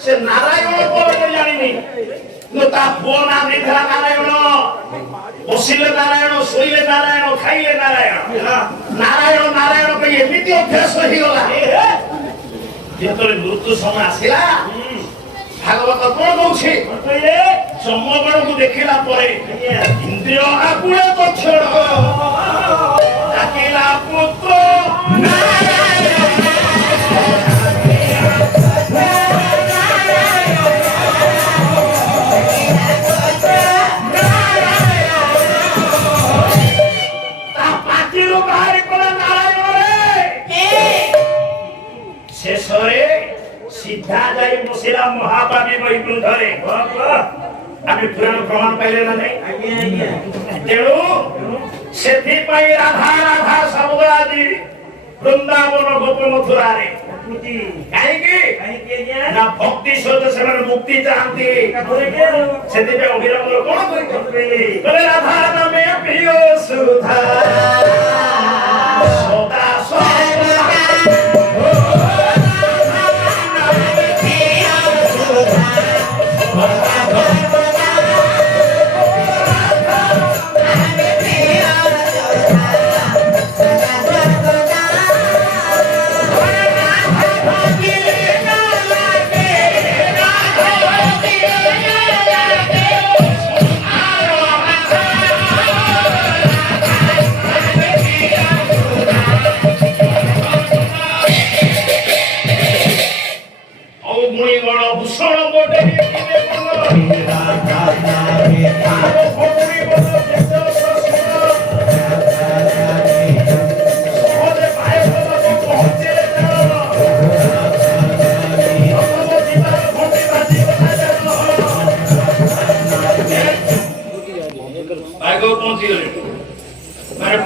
से नारायण को जानी ता पुओ ना देला नारायण बसिले नारायण सोइले नारायण खाइले नारायण नारायण नारायण पे एमिति अभ्यास हो गला जेतले मृत्यु समय आसिला भागवत कोन कहउछि कहले सम्मगण को देखिला परे इंद्रिय आकुले तो छड़ ताकिला पुत्र नारायण सीधा जाई बसिला महापापी वैकुंठरे आमे पुराण प्रमाण पाइले ना नहीं तेणु सेथि पई राधा राधा सबुरादी वृंदावन गोप मथुरा रे काहे ना भक्ति सहित से मुक्ति चाहती सेथि पे अभिराम कोन कहि बोले राधा नामे प्रिय सुधा सदा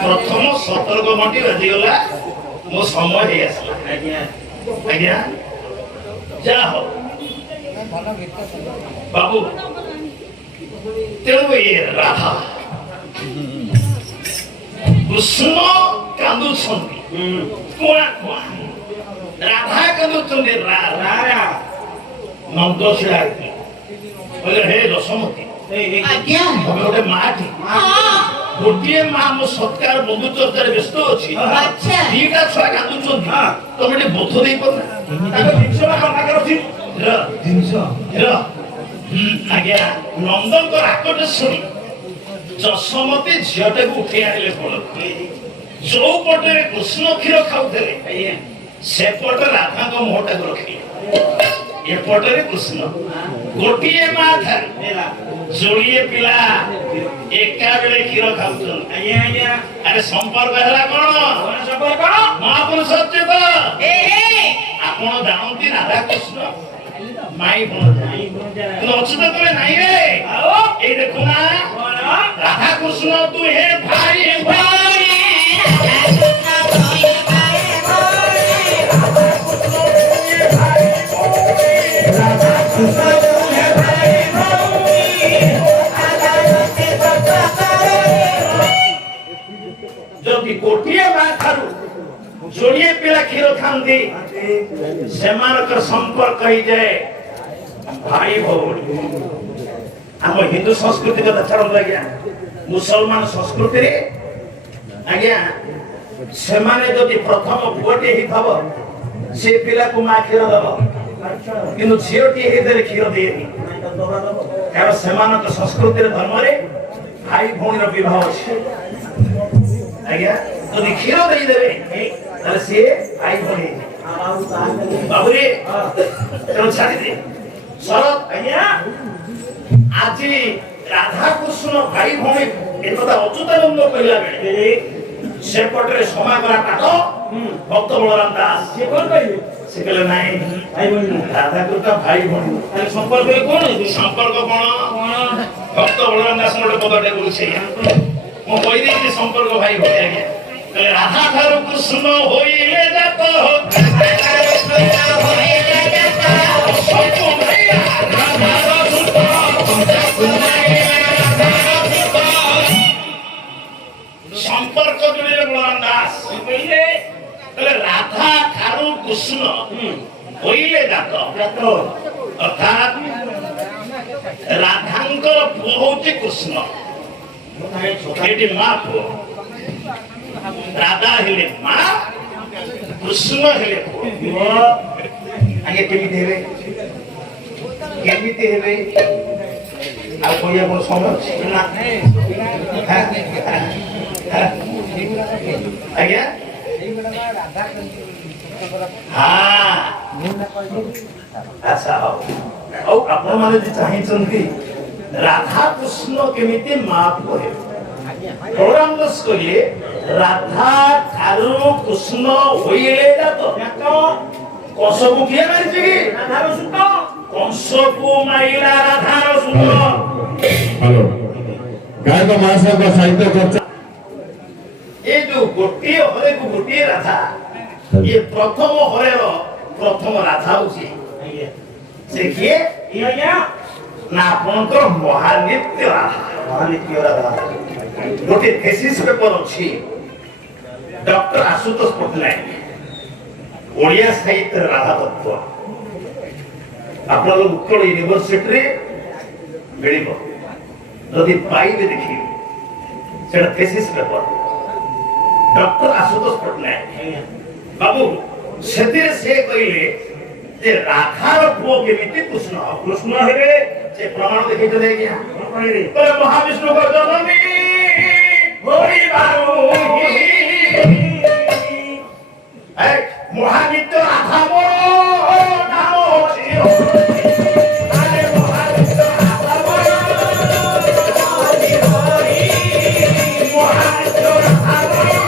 प्रथम सतर्क घंटी बाजीगला मो समय हे आसला आज्ञा जा हो बाबू तेणु ये राधा कृष्ण कांदू राधा कांदू नंद शिला बोले हे दशमती गोटे माटी गोटे माँ मो सत्कार बंधु चर्चा व्यस्त अच्छी दीटा छुआ कांदुंट तुम बोध दे आज्ञा नंदन आकट शुणी जशमती झीटा को उठे आने जो पटे कृष्ण क्षीर खाऊले सेपट राधा मुहटा को रखिले एपटे कृष्ण गोटे माँ जोड़िए पिला एका बेले क्षीर खाऊ अरे संपर्क है कौन महापुरुष सचेत आपण जानती राधा कृष्ण माई अचुत करे नहीं रे ये देखो ना राधा कृष्ण तू हे भाई गोटे माँ ठारू जोड़िए पिला क्षीर खाती से संपर्क ही जाए भाई भौणी आम हिंदू संस्कृति कथा छाड़ू आज्ञा मुसलमान संस्कृति आज्ञा से प्रथम पुअटे से पिला को माँ क्षीर दब कि झीटी क्षीर दिए कारण से संस्कृति धर्म भाई भौणी विवाह अच्छे आज्ञा যদি ক্ষীর দেই দেবে তাহলে সে ভাই ভনি বাবুরে চল ছাড়ি দে শরৎ আজ্ঞা আজি রাধা কৃষ্ণ ভাই ভনি এ কথা অচ্যুতানন্দ কইলা বেলে সে পটরে সময় করা কাটো ভক্ত বলরাম দাস সে কোন কইলে সে কইলে নাই ভাই ভনি রাধা কৃষ্ণ ভাই ভনি তাহলে সম্পর্ক কোন সম্পর্ক কোন ভক্ত বলরাম দাস নটে পদটে বলছে মো কই দেই সম্পর্ক ভাই ভনি আজ্ঞা राधा थारू कृष्ण होइले जात संपर्क जोड़े बलराम दास कहले राधा थारू कृष्ण होइले जात अर्थात राधांकर पुओ होचे कृष्ण एटी मां पुओ राधा हेले मां कृष्ण हेले पुओ आगे केमिति हेबे आ कोई अपन समझ ना आज्ञा हाँ अच्छा हो आपण माने जे चाहिचंती राधा कृष्ण केमिति माप करे प्रोग्रामस करिए राधा थारु कृष्ण होइले जातो कसबु किए मारिछि कि राधार सुत कंसबु माइला राधार सुत हेलो गायक मासा का साहित्य चर्चा ये जो गोटे हरे को गोटे राधा ये प्रथम हरेर प्रथम राधा होची से किए ना आपनकर महानित्य राधा गोटे थेसिस पेपर अछि डॉक्टर आशुतोष पटनायक ओडिया साहित्य राधा तत्व आपन उत्कल यूनिवर्सिटी रे मिलिबो जदि पाइबे देखि सेटा thesis paper doctor Ashutosh Patnaik बाबू सेतिर से कइले जे राधार पुओ केमिति कृष्ण हेबे से प्रमाण देखि तो दे गया पर महाविष्णु को जननी होई बारू ए महानित्य राधा मोर नाम अछि आरे महानित्य राधा मोर महानित्य राधा मोर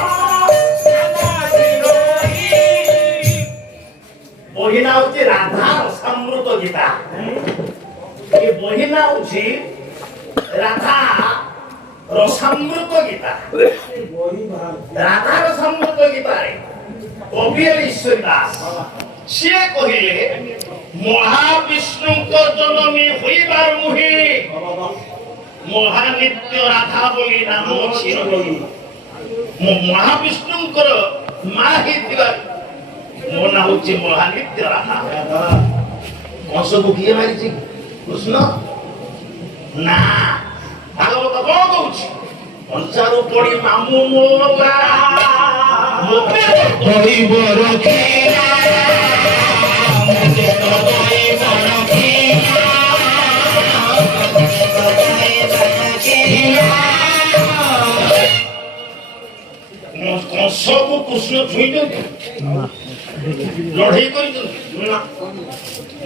बहिना होची राधा समृत गीता ये बहिना होची राधा रसामृत गीता राधा रसामृत गीता रे कवि ईश्वर दास से कहिले महाविष्णु को जननी होइबार मुहि महानित्य राधा बोली नाम अछि महाविष्णु को मा हितिबा मो ना होची महानित्य राधा कंसबु किए मारिछि कृष्ण ना भागवत कोन कहउछि पंचारु पड़ी मामू मोला मोते कोई बरखिया मोते कोई बरखिया कंसबु कृष्ण छुई दे लड़ाई करी ना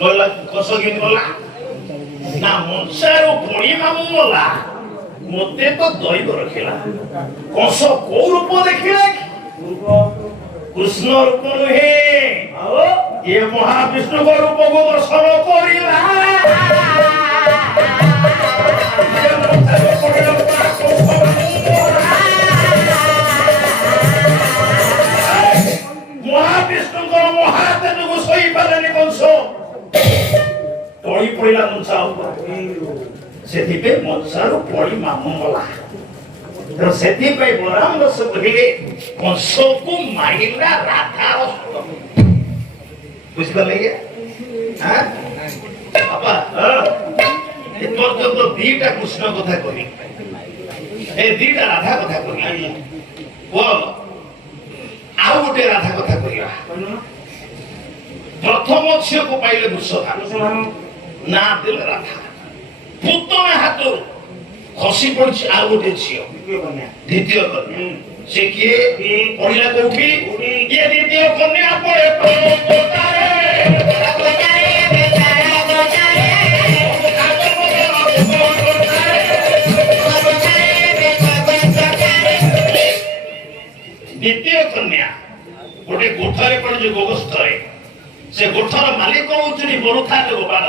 बोला कंस के बोला ना पंचारु पड़ी मामू मोला मोते तो दैव रखिला कंस को रूप देखिला कृष्ण रूप नुहे ये महाविष्णु को रूप को दर्शन करिला महाविष्णु को महातेज को सही पालेनी कंस तोड़ी पड़िला मुंसा सेति पे मत्सारु पड़ी मामू मला तो सेति पे बलराम रस कहिले कंस को माइला राधा रस बुझ पले हां बाबा ए तो दीटा कृष्ण कथा कहि ए दीटा राधा कथा कहि वो आउ गोटे राधा कथा कहिया प्रथम छियो को पाइले वृषभा ना दिल राधा पुतना हाथ खसी पड़ी आ गोटे झियो द्वितीय कन्या से किए पढ़िला कोठी ये द्वितीय कन्या पड़े द्वितीय कन्या गोटे गोठरे पड़े जो गोवस्थरे से गोठर मालिक होउछि बरुखा गोपाल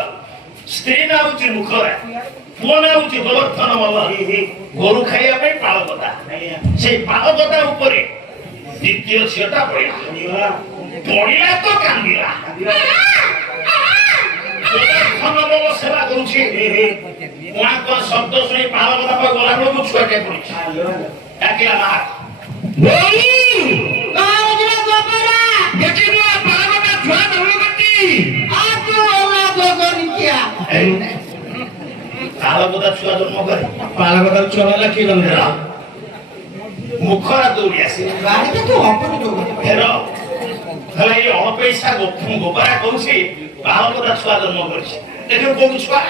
स्त्री ना होउछि मुखरा पुआ ना होउछि गोवर्धन बाबा गोरु खाइया पे पाळगता से पाळगता ऊपरे द्वितीय छियटा पड़िला तो कांदिला गोवर्धन बाबा सेवा करूछि वहां को शब्द सुनी पाळगता पर गोला को छुआटे पड़िछि डाकिला मार बोली काजरा गोपरा देखिबा पाळगता ତାଳଗଦା ଛୁଆ ଜନ୍ମ କରି ପାଳଗଦାର ଛୁଆ ହେଲା କିଏ ଗଲେ ମୁଖରା ଦୌଡ଼ି ଆସିଲେ ଫେର ହେଲେ ଏଇ ଅଣପଇସା ଗୋବରା କହୁଛି ବାଳଗଦା ଛୁଆ ଜନ୍ମ କରିଛି ଦେଖିବୁ କୋଉ ଛୁଆ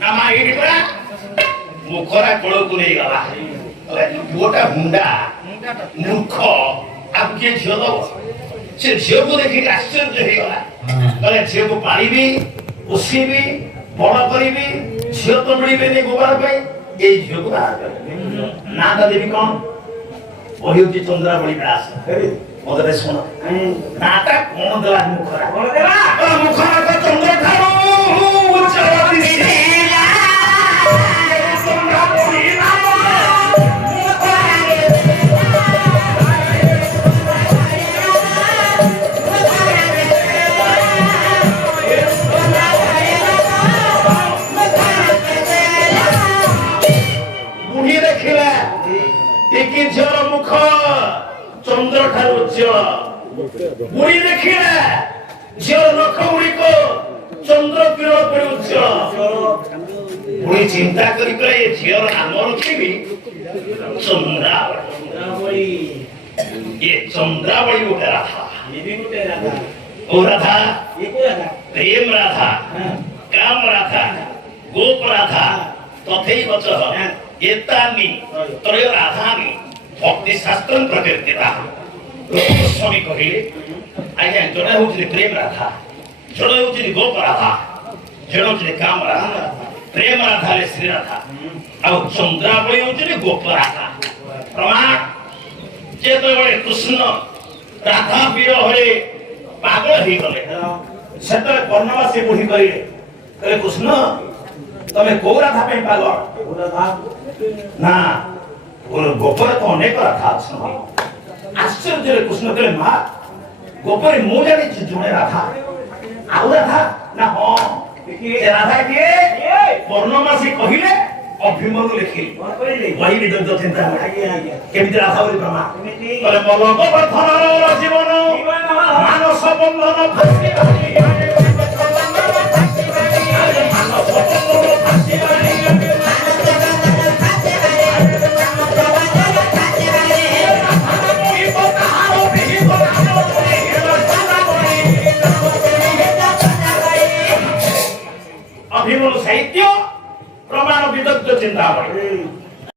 ନା ମା ଏଇଠି ପରା ମୁଖରା କୋଳକୁ ନେଇଗଲା ପୁଅଟା ହୁଣ୍ଡା ମୂର୍ଖ ଆଉ କିଏ ଝିଅ ଦବ ସେ ଝିଅକୁ ଦେଖିକି ଆଶ୍ଚର୍ଯ୍ୟ ହେଇଗଲା କହିଲେ ଝିଅକୁ ପାଳିବି ପୋଷିବି ବଡ କରିବି ଝିଅ ତ ମିଳିବେନି ଗୋବାର ପାଇଁ ଏଇ ଝିଅକୁ ବାହା କରିବି ନାଁଟା ଦେବି କଣ ବହି ହଉଛି ଚନ୍ଦ୍ରାବଳୀ ଦାସ ମତେ ଶୁଣ ନାଁଟା କଣ ଦେଲା ମୁଖରା ମୁଖରା ତ ଚନ୍ଦ୍ର ଠାରୁ ଝିଅର ମୁଖ ଚନ୍ଦ୍ର ଠାରୁ ଉଜ୍ଜଳ ବୁଢୀ ଦେଖିଲା ଝିଅର ନଖ ଗୁଡିକ ଚନ୍ଦ୍ର କିରଣ ପରି ଉଜ୍ଜଳ ବୁଢୀ ଚିନ୍ତା କରି ଏ ଝିଅର ନାମ ରଖିବି ଚନ୍ଦ୍ରାବଳୀ ଏ ଚନ୍ଦ୍ରାବଳୀ ଗୋଟେ ରାଧା ଓ ରାଧା ପ୍ରେମ ରାଧା କାମ ରାଧା ଗୋପ ରାଧା ତଥୈବ ଚ एतानि त्रयोराधानि भक्ति शास्त्र प्रकृतिता स्वामी कहिले आज्ञा जोड़ा होउछि प्रेम राधा जोड़ा होउछि गोप राधा जोड़ा होउछि काम राधा प्रेम राधा ले श्री राधा आ चंद्रावली होउछि गोप राधा प्रमाण जेतबळे कृष्ण राधा विरहरे पागल ही गले सेतबळे कर्णवासी बुढ़ी कहिले कृष्ण तमे को राधा पे पागल ना गोपर तो अनेक राधा अछंती आश्चर्य कृष्ण कहले मां गोपर मु जानि जुणे राधा आउ राधा ना हां ए राधा के वर्णमासी कहिले अभिमन्यु लिखि वही विदग्ध चिंता केमिति राधा बोली ब्रह्मा कहले मलंग वर्धनर जीवन मानस बंधन फासी मानस बंधन